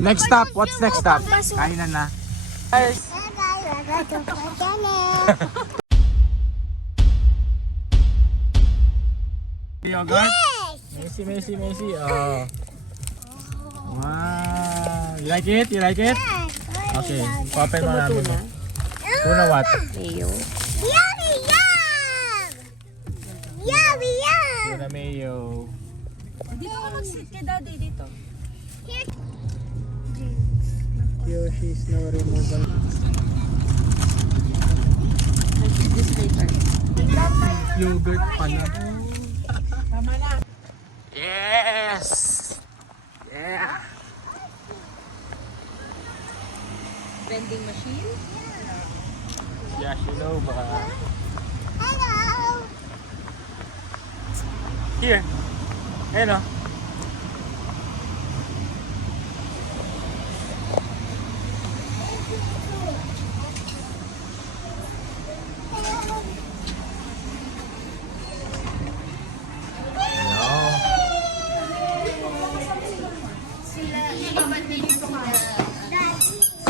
Next stop, what's next stop? Kainan na. Guys. Yogurt? Messi. Oh. Wow. You like it? You like it? Okay. Open mo namin mo. Tuna what? Mayo. Yummy yum! Yummy yum! Tuna mayo. Dito ka mag-sit kay daddy dito. Yoshi's no removal. This later. Yogurt pala. Tama na. Yes! Yeah! Vending machine. Yeah, you know ba? Hello! Here. Ayun o.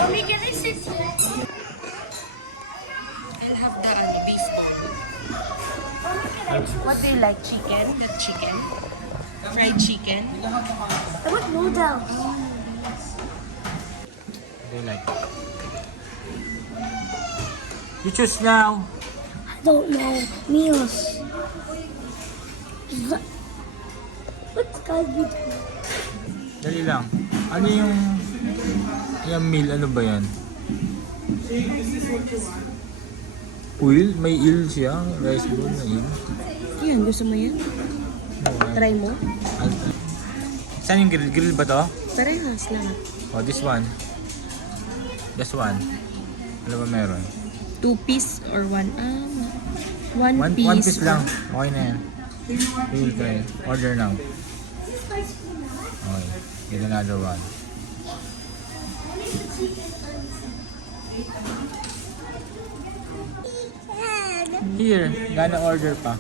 Mommy, can I sit here? I'll have the baseball. What do you like? Chicken? Not chicken? Fried chicken? I want noodles. They like it. You choose now. I don't know. Meals. What's Calbee? Dali lang. Ano yung meal? Ano ba yan? Oil? May eel siya. Rice bowl na eel. Yan, gusto mo yan? Try mo? Saan yung grill? Grill ba to? Parehas lang. Oh, this one. This one. Ano ba meron? 2 piece or 1? One piece. One piece lang. Okay na yan. We'll try. Order now. Okay. Get another one. Here. Gana order pa.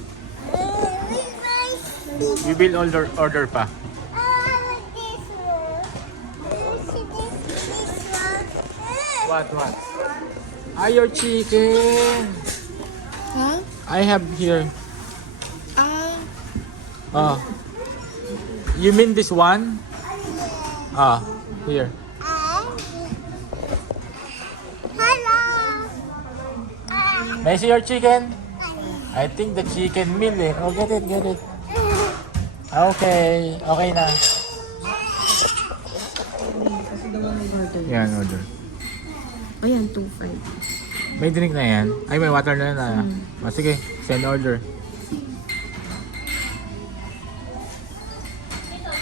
We will order pa. What? Your chicken. Huh? I have here. Oh. You mean this one? Ah, here. Hello. May I see your chicken? I think the chicken meal eh. Oh, get it. Okay. Okay na. Yan, order. Ayan, 2.5. May drink na yan. Ay, may water na yan. Ah, sige, send order.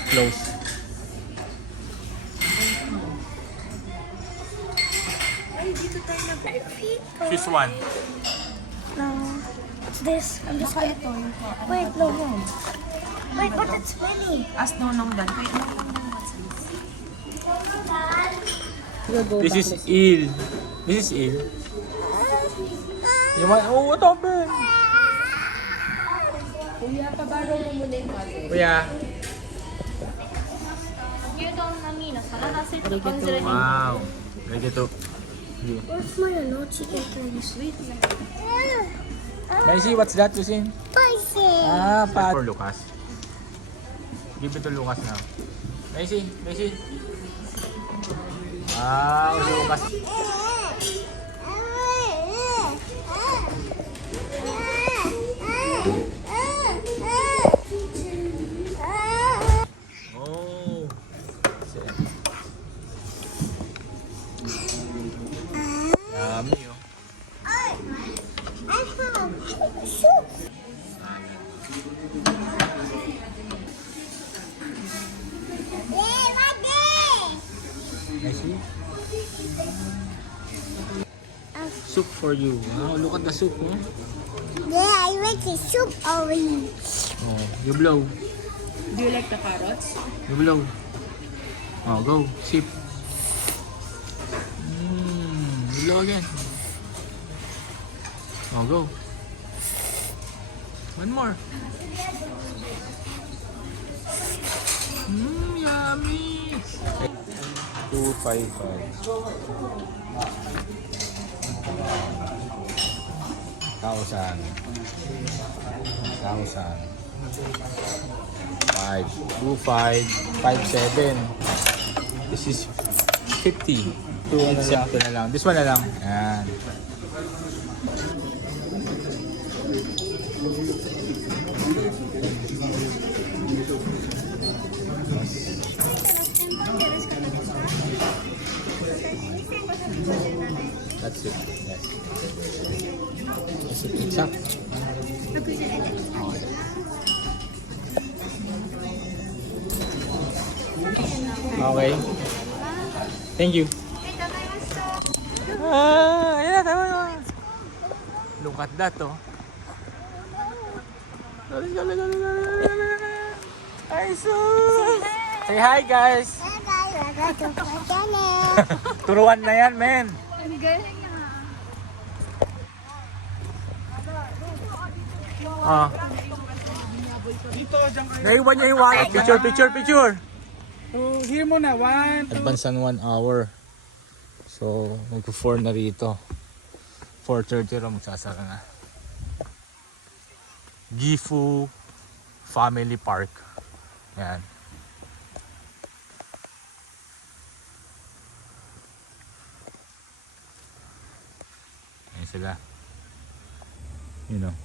Close. Choose one. No. What's this? I'm just gonna Wait, no. Wait, but it's many. Ask Nonong Dan. Wait, This is eel. This is eel. You want? Oh, what happened? Kuya, pabaro mo muna yung water. Kuya. Wow. Ready to. What's my chicken curry sweet? Can you see what's that, Lucine? Spicy. Ah, pa. For Lucas. Give it to Lucas now. Macy. Wow, Lucas. Oh. Yummy, oh. I have soup. I see. Soup for you. Wow, look at the soup, oh. Yeah, I like the soup orange. Oh, you blow. Do you like the carrots? You blow. Oh, go. Sip. You blow again. Oh, go. One more. Yummy. Thousand. 52557. This is 50. Ito na lang. This one na lang. Ayan. That's it. Yes. That's it. Exact. Okay. Thank you. Ayan na, tama na. Look at that, oh. Hi, Sus! Say hi, guys! Turuan na yan, men! Ang galing Ah. Naiwan niya yung wallet. Picture. Here mo na, 1, 2. Advance on 1 hour. So, mag-4 na rito. 4:30 ro magsasara na. Gifu Family Park. Yan. Ayan sila. You know.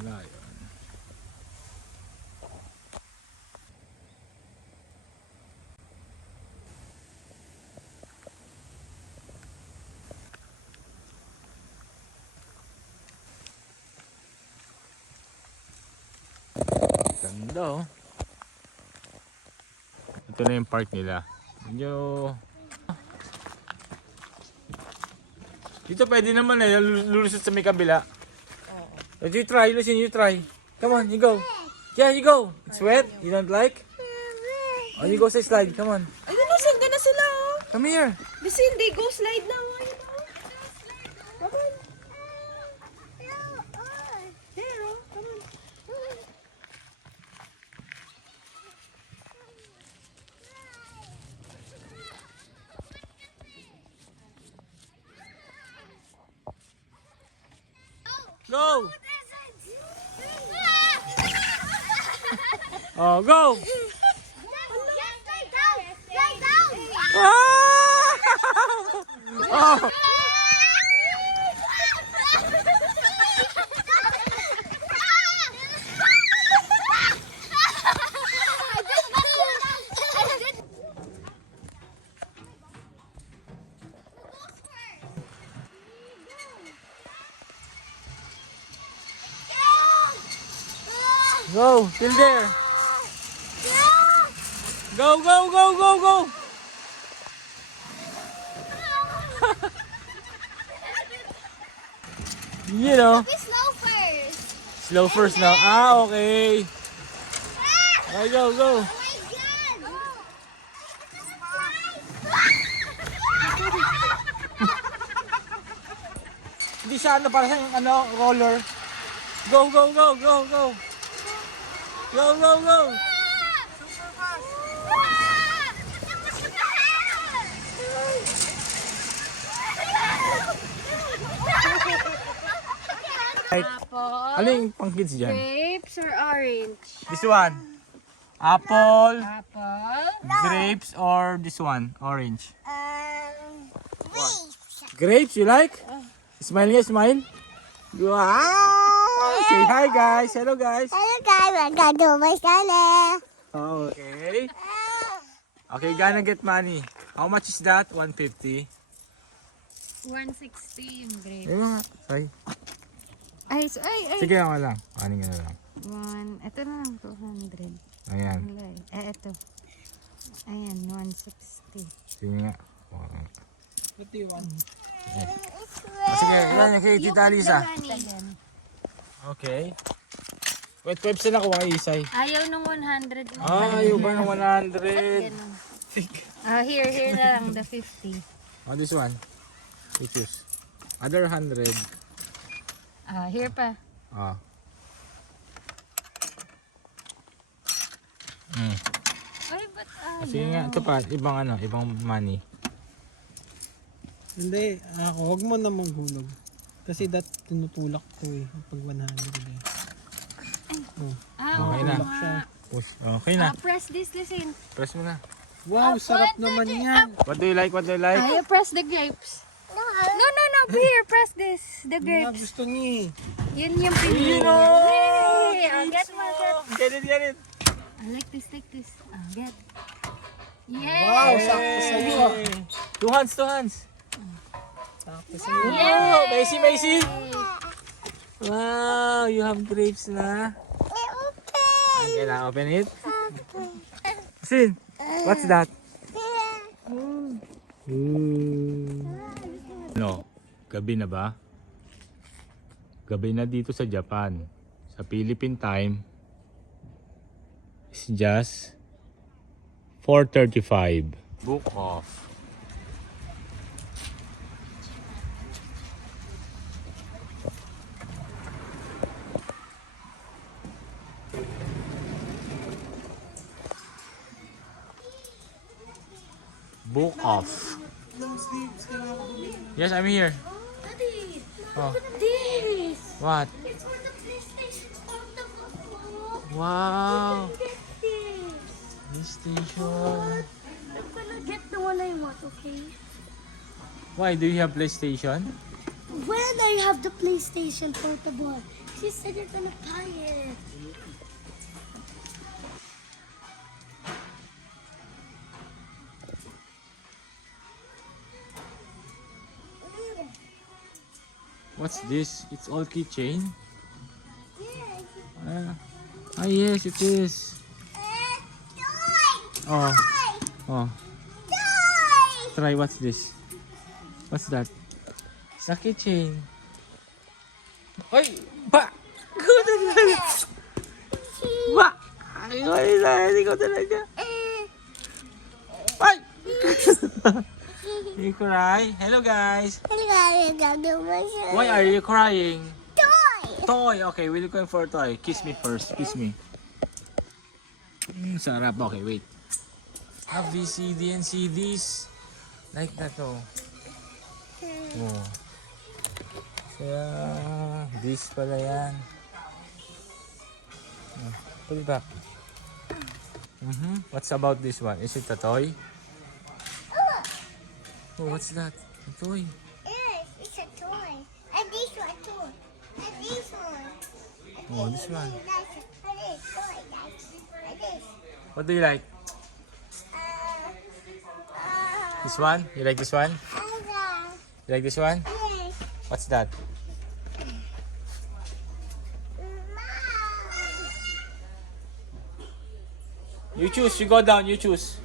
Wala yun. Ganda, oh. Ito na yung park nila. Medyo... Dito pwede naman eh, lulusot sa may kabila. Let you try, listen, you try. Come on, you go. Yeah, you go. It's wet, you don't like? Oh, you go sa slide, come on. Ay, nasan ka na sila, oh. Come here. Kasi hindi, go slide na. Ayun, oh. Come on. Here, oh. Come on. Go! Oh, go! Ah! Oh! Go, still there. Go, go, go, go, go. You know. Slow first. Slow first now. Ah, okay. Okay, go, go. Oh my God. Hindi siya ano, para sa ano, roller. Go, go, go, go, go. Go, go, go. Right. Ano yung pang kids dyan? Grapes or orange? This one. Apple, Apple. grapes, or this one? Orange. Grapes. Grapes, you like? Smile nga, smile. Wow! Say hi guys. Hello guys. Hello guys, we're gonna do my channel. Okay. Okay, gonna get money. How much is that? 150. 160 yung grade. Ayun nga. Say. Ay. Sige nga lang. Ano nga lang. Ito na lang, 200. Ayan. Ito. Ayan, 160. Sige nga. Sige, yan. Okay, Tita Lisa. Okay. Wait, webs na nakuha kay Isay. Ayaw ng 100. Ayaw ba ng 100? Ganun. Here na lang, the 50. Oh, this one. You choose. Other 100. Here pa. Ah. Ay, ba't Sige nga, ito pa, ibang money. Hindi, huwag mo na maghulog. Kasi tinutulak to eh, pag 100 eh. Okay na. Tulak siya. Push. Okay na. Press this, listen. Press mo na. Wow, sarap naman yan. What do you like? What do you like? You press the grapes. No. Here, press this. The Nga grapes. gusto niya eh. Yun yung pinili. Yay! Get mo, get. Get it. Like this. Get. Yay! Wow, sakto sa'yo ah. Two hands. Sakto sa'yo. Oh, Macy. Wow, you have grapes na. Okay na, open it. Sin, what's that? No, gabi na ba? Gabi na dito sa Japan. Sa Philippine time, it's just 4:35. Book off. Book off. Yes, I'm here. Daddy, Oh, look at this. what? It's for the PlayStation Portable. Wow. Get this. PlayStation. I'm gonna get the one I want, okay? Why do you have PlayStation? When I have the PlayStation Portable, she said you're gonna buy it. What's this? It's all keychain. Yes, it is. Oh. Try, what's this? What's that? It's a keychain. Ay! Ba! Ba! Ay, hindi ko talaga. Ay! You cry? Hello guys. Why are you crying? Toy. Okay, we're looking for a toy. Kiss me first. Kiss me. Sarap. Okay, wait. Have VCD and CDs. Like that, oh. Oh. Yeah, this pala yan. Oh, put it back. What's about this one? Is it a toy? Oh, what's that? A toy. Yes, it's a toy. And this one too. And this one. Oh, this one. And this toy, guys. And this. What do you like? This one? You like this one? You like this one? Yes. What's that? You choose. You go down. You choose.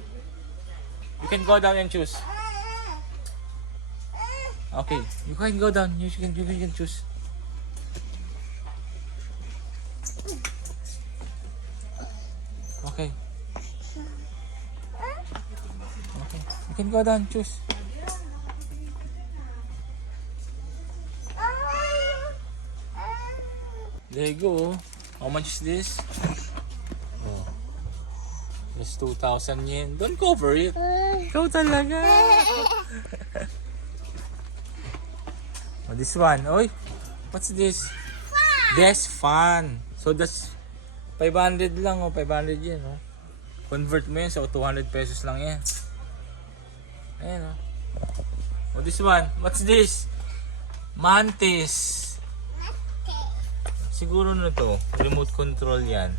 You can go down and choose. Okay. You can go down. You can choose. Okay. Okay. You can go down. Choose. There you go. How much is this? Oh. It's 2,000 yen. Don't cover it. Ikaw talaga. Oh, this one. Oy. What's this? This fun. So that's 500 lang. Oh, 500 yen. Oh. Convert mo yan. So 200 pesos lang yan. Ayan oh. Oh, this one. What's this? Mantis. Siguro na to. Remote control yan.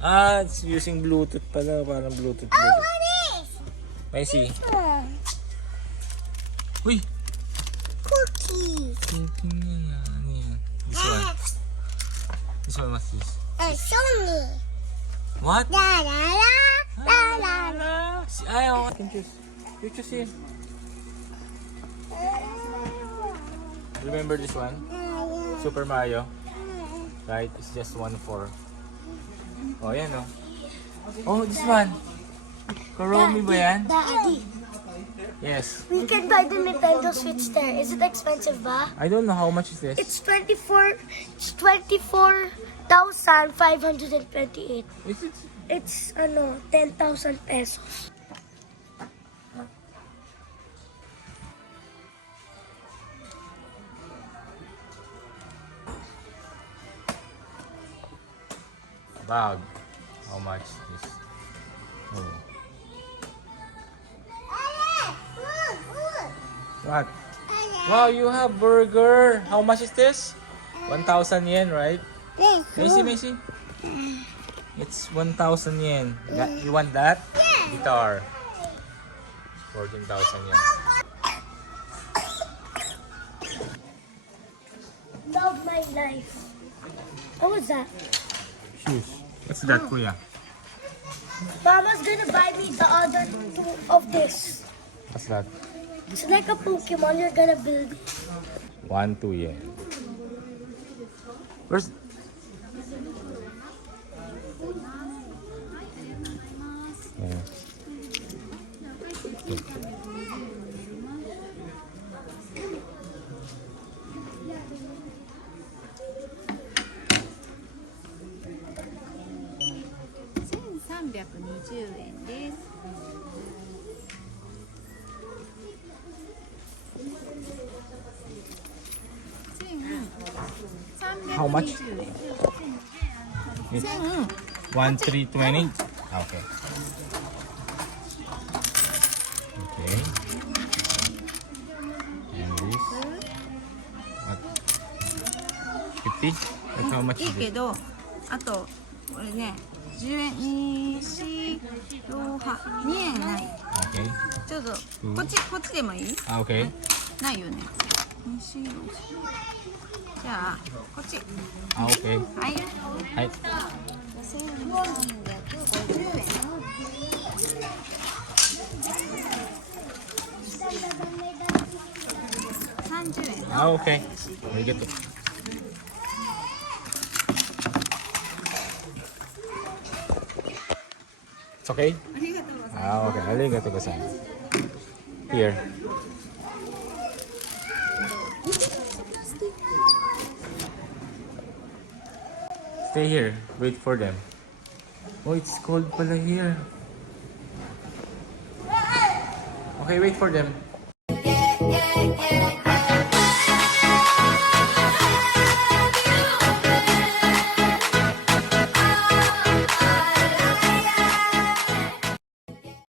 Ah, it's using Bluetooth pala. Parang Bluetooth. May see. Uy! Cookies. Ano yan? This one. This one, what's this? Sony. What? La la la. La la la. Ayaw. I can choose. You choose here. Remember this one? Super Mario. right? It's just 1.4. Oh, yan oh. Oh, this one. Kuromi ba yan? Daddy, Yes. we can buy the Nintendo Switch there. Is it expensive ba? I don't know how much is this. It's 24,528. Is it? It's 10,000 pesos. Bag. How much is? Oh. What? Wow, you have burger. How much is this? 1,000 yen, right? Macy. It's 1,000 yen. You want that? Guitar. 14,000 yen. Love my life. What was that? Shoes. What's that, kuya? Mama's gonna buy me the other two of this. What's that? It's like a Pokemon, you're gonna build it. 1, 2 yen. Where's... Yeah. $1,320円です。How much? It's 1,320. Okay. Okay. And this. What? 50? Like how much いい is け it? ど、あとこれね、10円、2、4、6、8、2円ない。 Okay. ちょっとこっちでもいい？ Okay. ないよね。2、4、6。じゃあこっち。 Okay. はい。はい。 $1,350円。30円。 Okay. Arigato. It's okay? ありがとうございます。 Okay. Arigato gozaimasu. Here. Stay here. Wait for them. Oh, it's cold pala here. Okay, wait for them.